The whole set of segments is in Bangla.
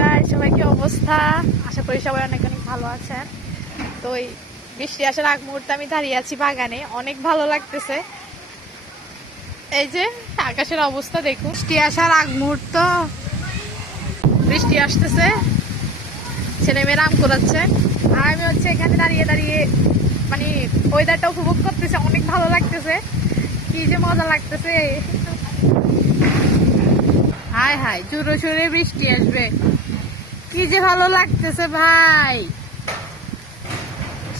গাইস, সবাই কি অবস্থা? আশা করি সবাই অনেক অনেক ভালো আছেন। তো এই বৃষ্টি আসার আগ মুহূর্তে আমি দাঁড়িয়ে আছি বাগানে, অনেক ভালো লাগতেছে। এই যে আকাশের অবস্থা দেখুন, বৃষ্টি আসার আগ মুহূর্ত, বৃষ্টি আসতেছে, ছেলে মেয়েরা আম কুড়াচ্ছে, আর আমি হচ্ছে এখানে দাঁড়িয়ে দাঁড়িয়ে মানে ওয়েদারটা উপভোগ করতেছে, অনেক ভালো লাগতেছে, কি যে মজা লাগতেছে। হাই হাই, জোরে সোরে বৃষ্টি আসবে, কি যে ভালো লাগতেছে ভাই।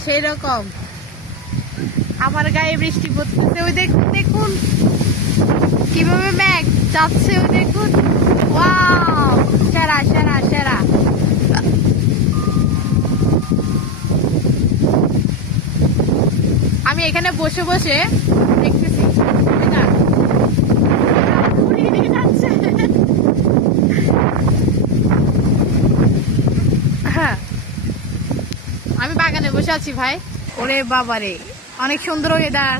সেই রকম আমার গায়ে বৃষ্টি পড়তেছে, ওই দেখুন দেখুন কিভাবে মেঘ যাচ্ছে, ওই দেখুন। ওয়াও, সেরা সেরা সেরা। আমি এখানে বসে বসে দেখতেছি হ্যাঁ, আমি বাগানে বসে আছি ভাই। ওরে বাবারে, অনেক সুন্দর ওয়েদার,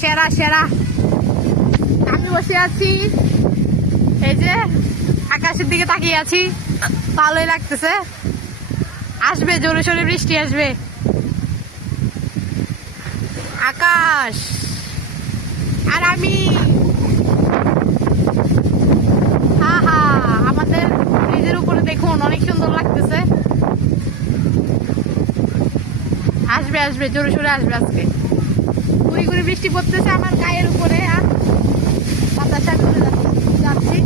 সেরা সেরা। আমি বসে আছি, এই যে আকাশের দিকে তাকিয়ে আছি, ভালোই লাগতেছে। আসবে জোরে সোরে বৃষ্টি আসবে। আকাশ আর আমি, হা হা, আমাদের ব্রিজের উপরে দেখুন, অনেক সুন্দর লাগতেছে। আসবে আসবে, জোরে সোরে আসবে আজকে। গুড়ি গুড়ি বৃষ্টি পড়তেছে আমার গায়ের উপরে, আর বাতাসে আমি উড়ে যাচ্ছি।